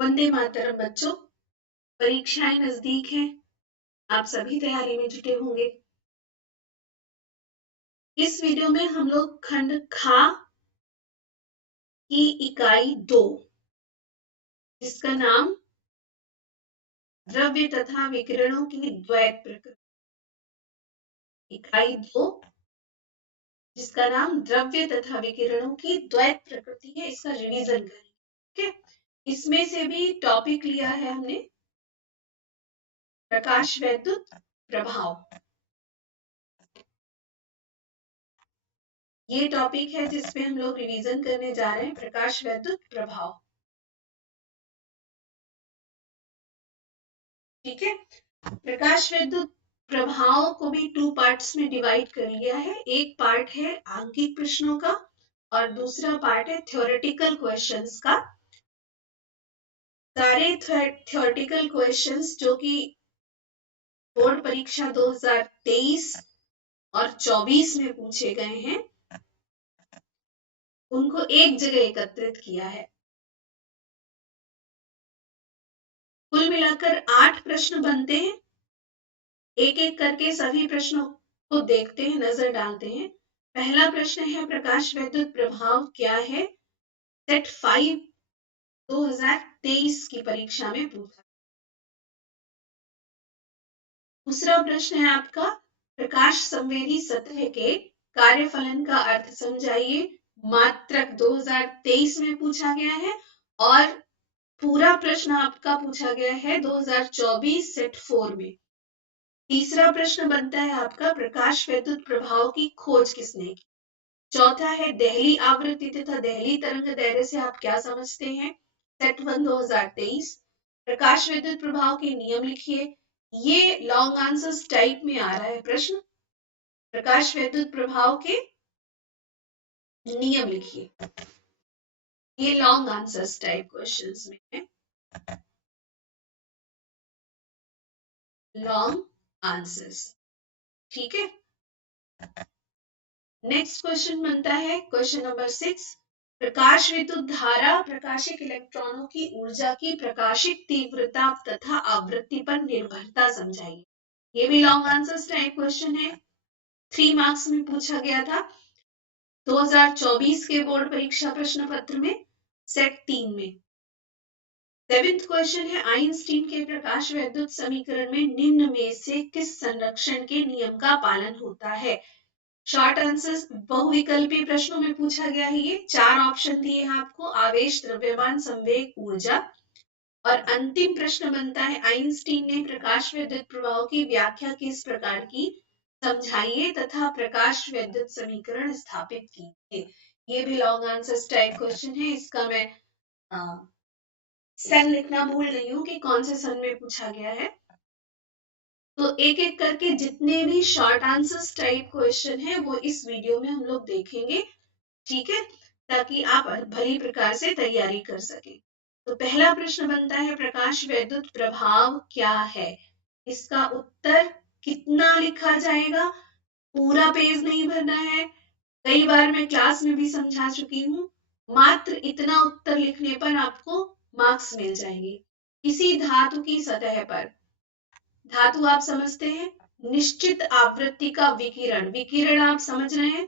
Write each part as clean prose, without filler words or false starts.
वंदे मातरम बच्चों, परीक्षाएं नजदीक हैं। आप सभी तैयारी में जुटे होंगे। इस वीडियो में हम लोग खंड खा की इकाई 2, जिसका नाम द्रव्य तथा विकिरणों की द्वैत प्रकृति, इकाई 2 जिसका नाम द्रव्य तथा विकिरणों की द्वैत प्रकृति है, इसका रिवीजन करेंगे। इसमें से भी टॉपिक लिया है हमने प्रकाश वैद्युत प्रभाव। ये टॉपिक है जिसपे हम लोग रिवीजन करने जा रहे हैं, प्रकाश वैद्युत प्रभाव। ठीक है, प्रकाश विद्युत प्रभाव को भी 2 पार्ट्स में डिवाइड कर लिया है। एक पार्ट है आंकिक प्रश्नों का और दूसरा पार्ट है थ्योरेटिकल क्वेश्चंस का। सारे थ्योरेटिकल क्वेश्चंस जो कि बोर्ड परीक्षा 2023 और 24 में पूछे गए हैं, उनको एक जगह एकत्रित किया है। कुल मिलाकर 8 प्रश्न बनते हैं। एक एक करके सभी प्रश्नों को देखते हैं, नजर डालते हैं। पहला प्रश्न है प्रकाश वैद्युत प्रभाव क्या है, सेट 5 2023 की परीक्षा में पूछा। दूसरा प्रश्न है आपका प्रकाश संवेदी सतह के कार्यफलन का अर्थ समझाइए, मात्रक 2023 में पूछा गया है और पूरा प्रश्न आपका पूछा गया है 2024 सेट 4 में। तीसरा प्रश्न बनता है आपका प्रकाश वैद्युत प्रभाव की खोज किसने की। चौथा है दहली आवृत्ति तथा दहली तरंग दैर्ध्य से आप क्या समझते हैं, सेट 1 2023। प्रकाश विद्युत प्रभाव के नियम लिखिए। ये लॉन्ग आंसर्स टाइप में आ रहा है प्रश्न। प्रकाश विद्युत प्रभाव के नियम लिखिए। ये लॉन्ग आंसर्स टाइप क्वेश्चंस में है, लॉन्ग आंसर्स। ठीक है, नेक्स्ट क्वेश्चन बनता है क्वेश्चन नंबर 6, प्रकाश विद्युत धारा प्रकाशिक इलेक्ट्रॉनों की ऊर्जा की प्रकाशिक तीव्रता तथा आवृत्ति पर निर्भरता समझाइए। ये भी लॉन्ग आंसर्स टाइप क्वेश्चन है, 3 मार्क्स में पूछा गया था 2024 के बोर्ड परीक्षा प्रश्न पत्र में, सेट 3 में। 7th क्वेश्चन है आइंस्टीन के प्रकाश वैद्युत समीकरण में निम्न में से किस संरक्षण के नियम का पालन होता है। शॉर्ट आंसर बहुविकल्पी प्रश्नों में पूछा गया है। ये 4 ऑप्शन दिए हैं आपको, आवेश, द्रव्यमान, संवेग, ऊर्जा। और अंतिम प्रश्न बनता है आइंस्टीन ने प्रकाश वैद्युत प्रभाव की व्याख्या किस प्रकार की, समझाइए तथा प्रकाश वैद्युत समीकरण स्थापित कीजिए। ये भी लॉन्ग आंसर टाइप क्वेश्चन है। इसका मैं सन लिखना भूल गई हूँ कि कौन से सन में पूछा गया है। तो एक एक करके जितने भी शॉर्ट आंसर्स टाइप क्वेश्चन है वो इस वीडियो में हम लोग देखेंगे। ठीक है, ताकि आप भली प्रकार से तैयारी कर सके। तो पहला प्रश्न बनता है प्रकाश वैद्युत प्रभाव क्या है। इसका उत्तर कितना लिखा जाएगा, पूरा पेज नहीं भरना है। कई बार मैं क्लास में भी समझा चुकी हूँ, मात्र इतना उत्तर लिखने पर आपको मार्क्स मिल जाएंगे। किसी धातु की सतह पर, धातु आप समझते हैं, निश्चित आवृत्ति का विकिरण, विकिरण आप समझ रहे हैं,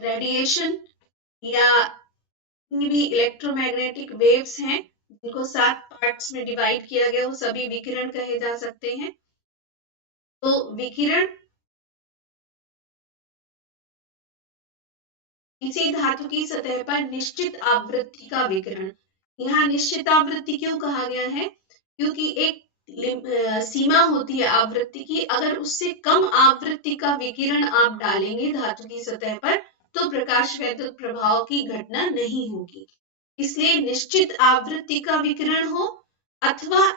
रेडिएशन या भी इलेक्ट्रोमैग्नेटिक वेव्स हैं जिनको 7 पार्ट्स में डिवाइड किया गया, वो सभी विकिरण कहे जा सकते हैं। तो विकिरण किसी धातु की सतह पर निश्चित आवृत्ति का विकिरण। यहाँ निश्चित आवृत्ति क्यों कहा गया है, क्योंकि एक सीमा होती है आवृत्ति की, अगर उससे कम आवृत्ति का विकिरण आप डालेंगे धातु की सतह पर तो प्रकाश वैद्युत प्रभाव की घटना नहीं होगी। इसलिए निश्चित आवृत्ति का विकिरण हो अथवा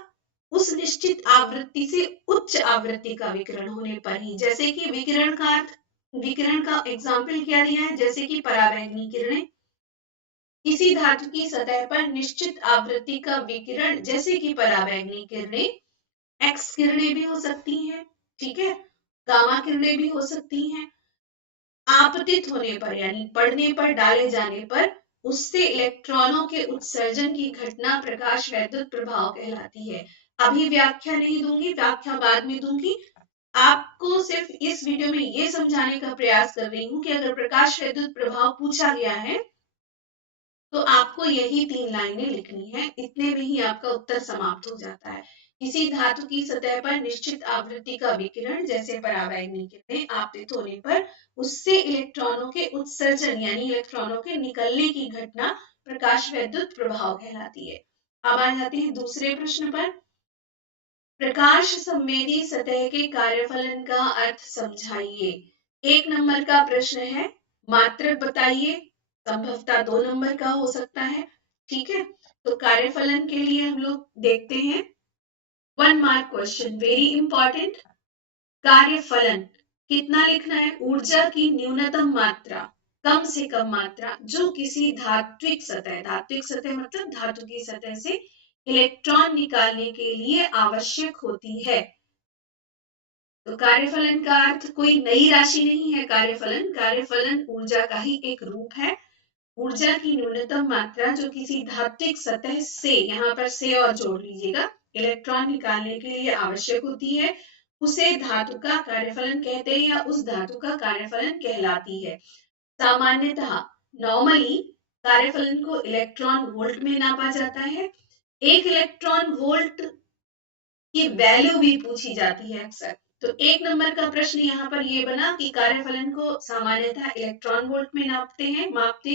उस निश्चित आवृत्ति से उच्च आवृत्ति का विकिरण होने पर ही, जैसे कि विकिरण का एग्जाम्पल क्या दिया है, जैसे कि परावैंगनी किरणें, किसी धातु की सतह पर निश्चित आवृत्ति का विकिरण जैसे कि परावैंगनी किरणें, एक्स किरणें भी हो सकती हैं, ठीक है, गामा किरणें भी हो सकती हैं, आपतित होने पर यानी पड़ने पर, डाले जाने पर उससे इलेक्ट्रॉनों के उत्सर्जन की घटना प्रकाश वैद्युत प्रभाव कहलाती है। अभी व्याख्या नहीं दूंगी, व्याख्या बाद में दूंगी। आपको सिर्फ इस वीडियो में ये समझाने का प्रयास कर रही हूं कि अगर प्रकाश वैद्युत प्रभाव पूछा गया है तो आपको यही 3 लाइनें लिखनी है। इतने में ही आपका उत्तर समाप्त हो जाता है। किसी धातु की सतह पर निश्चित आवृत्ति का विकिरण जैसे परावैंगनी किरणें आपतित होने पर उससे इलेक्ट्रॉनों के उत्सर्जन यानी इलेक्ट्रॉनों के निकलने की घटना प्रकाश वैद्युत प्रभाव कहलाती है। अब आ जाते हैं दूसरे प्रश्न पर। प्रकाश संवेदी सतह के कार्यफलन का अर्थ समझाइए। 1 नंबर का प्रश्न है, मात्रक बताइए। संभवतः 2 नंबर का हो सकता है। ठीक है, तो कार्यफलन के लिए हम लोग देखते हैं 1 मार्क क्वेश्चन, वेरी इंपॉर्टेंट। कार्यफलन कितना लिखना है? ऊर्जा की न्यूनतम मात्रा, कम से कम मात्रा जो किसी धात्विक सतह मतलब धातु की सतह से इलेक्ट्रॉन निकालने के लिए आवश्यक होती है। तो कार्यफलन का अर्थ कोई नई राशि नहीं है। कार्यफलन ऊर्जा का ही एक रूप है। ऊर्जा की न्यूनतम मात्रा जो किसी धात्विक सतह से, यहाँ पर से और जोड़ लीजिएगा, इलेक्ट्रॉन निकालने के लिए आवश्यक होती है, उसे धातु का कार्यफलन कहते हैं या उस धातु का कार्यफलन कहलाती है। सामान्यतः नॉर्मली कार्यफलन को इलेक्ट्रॉन वोल्ट में नापा जाता है। 1 इलेक्ट्रॉन वोल्ट की वैल्यू भी पूछी जाती है अक्सर। तो 1 नंबर का प्रश्न यहाँ पर ये बना कि कार्यफलन को सामान्यतः इलेक्ट्रॉन वोल्ट में मापते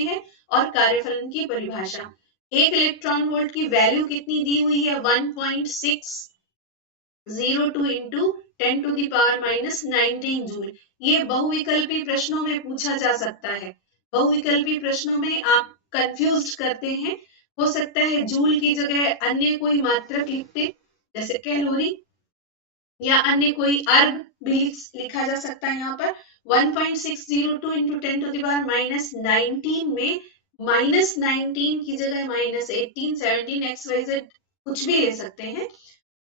हैं और कार्यफलन की परिभाषा 1 इलेक्ट्रॉन वोल्ट की वैल्यू कितनी दी हुई है? 1.602 into 10 to the power minus 19 joule. ये बहुविकल्पी प्रश्नों में पूछा जा सकता है। बहुविकल्पी प्रश्नों में आप कंफ्यूज करते हैं, हो सकता है जूल की जगह अन्य कोई मात्रक लिखते, जैसे कैलोरी या अन्य कोई अर्ग भी लिखा जा सकता है। यहाँ पर 1.602 into 10 to the power minus 19 में माइनस 19 की जगह माइनस 18, 17, XYZ कुछ भी ले सकते हैं।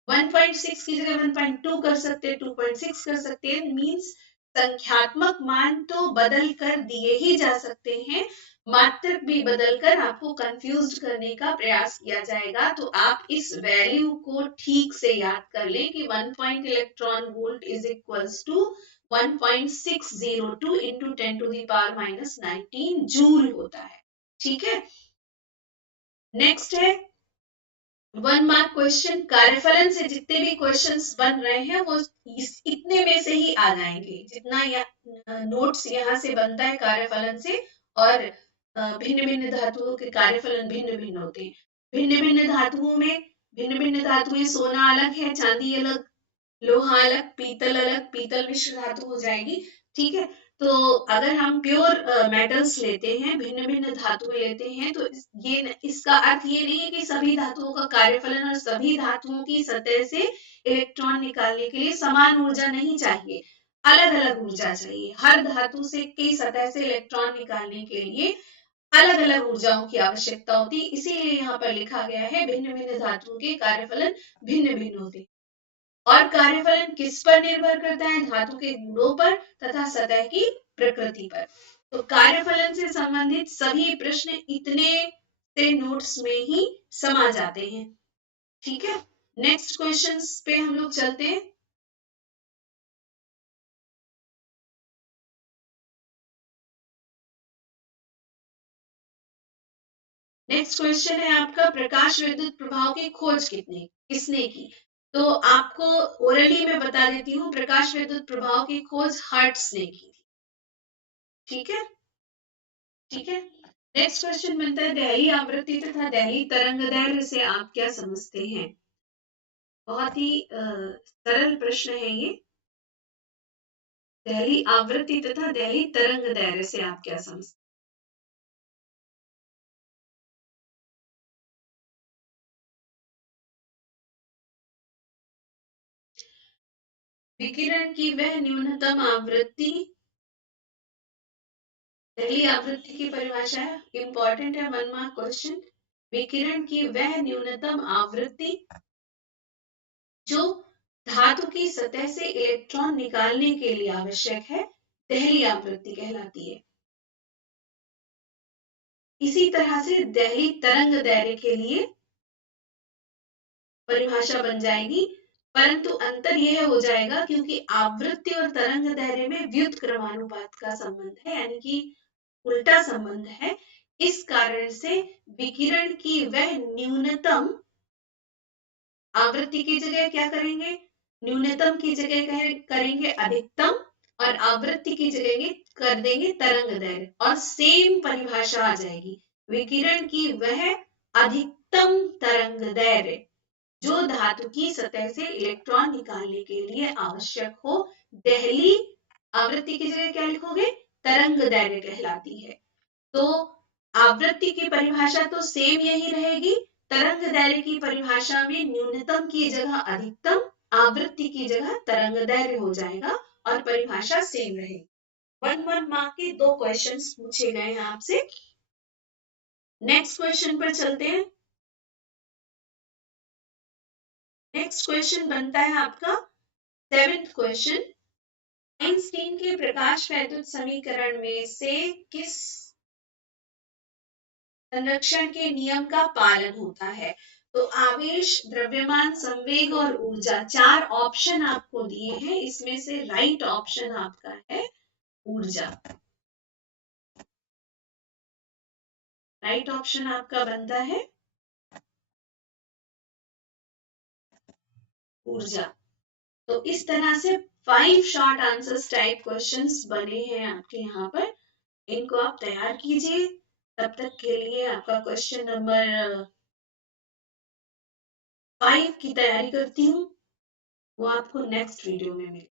1.6 की जगह 1.2 कर सकते हैं, 2.6 कर सकते हैं। मीन्स संख्यात्मक मान तो बदल कर दिए ही जा सकते हैं, मात्रक भी बदलकर आपको कंफ्यूज करने का प्रयास किया जाएगा। तो आप इस वैल्यू को ठीक से याद कर लें कि 1 point electron volt is equals to 1.602 into 10 to the power minus 19 joule होता है। ठीक है, नेक्स्ट है 1 मार्क क्वेश्चन। कार्यफलन से जितने भी क्वेश्चंस बन रहे हैं वो इतने में से ही आ जाएंगे, जितना नोट्स यहाँ से बनता है कार्यफलन से। और भिन्न भिन्न धातुओं के कार्यफलन भिन्न भिन्न होते हैं। भिन्न भिन्न धातुओं में भिन्न भिन्न धातुएं, सोना अलग है, चांदी अलग, लोहा अलग, पीतल अलग, पीतल मिश्र धातु हो जाएगी। ठीक है, तो अगर हम प्योर मेटल्स लेते हैं, भिन्न भिन्न धातुएं लेते हैं, तो ये इसका अर्थ ये नहीं है कि सभी धातुओं का कार्यफलन और सभी धातुओं की सतह से इलेक्ट्रॉन निकालने के लिए समान ऊर्जा नहीं चाहिए, अलग अलग ऊर्जा चाहिए। हर धातु से की सतह से इलेक्ट्रॉन निकालने के लिए अलग अलग ऊर्जाओं की आवश्यकता होती है। इसीलिए यहाँ पर लिखा गया है भिन्न भिन्न धातुओं के कार्यफलन भिन्न भिन्न होते हैं। और कार्यफलन किस पर निर्भर करता है? धातु के गुणों पर तथा सतह की प्रकृति पर। तो कार्यफलन से संबंधित सभी प्रश्न इतने से नोट्स में ही समा जाते हैं। ठीक है, नेक्स्ट क्वेश्चंस पे हम लोग चलते हैं। नेक्स्ट क्वेश्चन है आपका, प्रकाश विद्युत प्रभाव की खोज किसने की? तो आपको ओरली में बता देती हूँ, प्रकाश विद्युत प्रभाव की खोज हर्ट्ज ने की थी। ठीक है, ठीक है, नेक्स्ट क्वेश्चन बनता है, दहली आवृत्ति तथा दहली तरंगदैर्घ्य से आप क्या समझते हैं? बहुत ही सरल प्रश्न है ये। दहली आवृत्ति तथा दहली तरंगदैर्घ्य से आप क्या समझते हैं? विकिरण की वह न्यूनतम आवृत्ति, दहली आवृत्ति की परिभाषा है, इंपॉर्टेंट है, 1 मार्क क्वेश्चन। विकिरण की वह न्यूनतम आवृत्ति जो धातु की सतह से इलेक्ट्रॉन निकालने के लिए आवश्यक है, दहली आवृत्ति कहलाती है। इसी तरह से देहली तरंग दैर्घ्य के लिए परिभाषा बन जाएगी, परंतु अंतर यह हो जाएगा क्योंकि आवृत्ति और तरंग दैर्घ्य में व्युत्क्रमानुपात का संबंध है, यानी कि उल्टा संबंध है। इस कारण से विकिरण की वह न्यूनतम आवृत्ति की जगह क्या करेंगे, न्यूनतम की जगह करेंगे अधिकतम, और आवृत्ति की जगह कर देंगे तरंग दैर्घ्य, और सेम परिभाषा आ जाएगी। विकिरण की वह अधिकतम तरंग दैर्घ्य जो धातु की सतह से इलेक्ट्रॉन निकालने के लिए आवश्यक हो, देहली आवृत्ति की जगह क्या लिखोगे, तरंग दैर्घ्य कहलाती है। तो आवृत्ति की परिभाषा तो सेम यही रहेगी, तरंग दैर्घ्य की परिभाषा में न्यूनतम की जगह अधिकतम, आवृत्ति की जगह तरंग दैर्घ्य हो जाएगा और परिभाषा सेम रहेगी। 1 मार्क के 2 क्वेश्चंस पूछे गए हैं आपसे। नेक्स्ट क्वेश्चन पर चलते हैं। नेक्स्ट क्वेश्चन बनता है आपका 7th क्वेश्चन। आइंस्टीन के प्रकाश वैद्युत समीकरण में से किस संरक्षण के नियम का पालन होता है? तो आवेश, द्रव्यमान, संवेग और ऊर्जा, 4 ऑप्शन आपको दिए हैं, इसमें से राइट ऑप्शन आपका है ऊर्जा। राइट ऑप्शन आपका बनता है ऊर्जा। तो इस तरह से 5 शॉर्ट आंसर्स टाइप क्वेश्चंस बने हैं आपके यहाँ पर, इनको आप तैयार कीजिए। तब तक के लिए आपका क्वेश्चन नंबर 5 की तैयारी करती हूँ, वो आपको नेक्स्ट वीडियो में मिलेगी।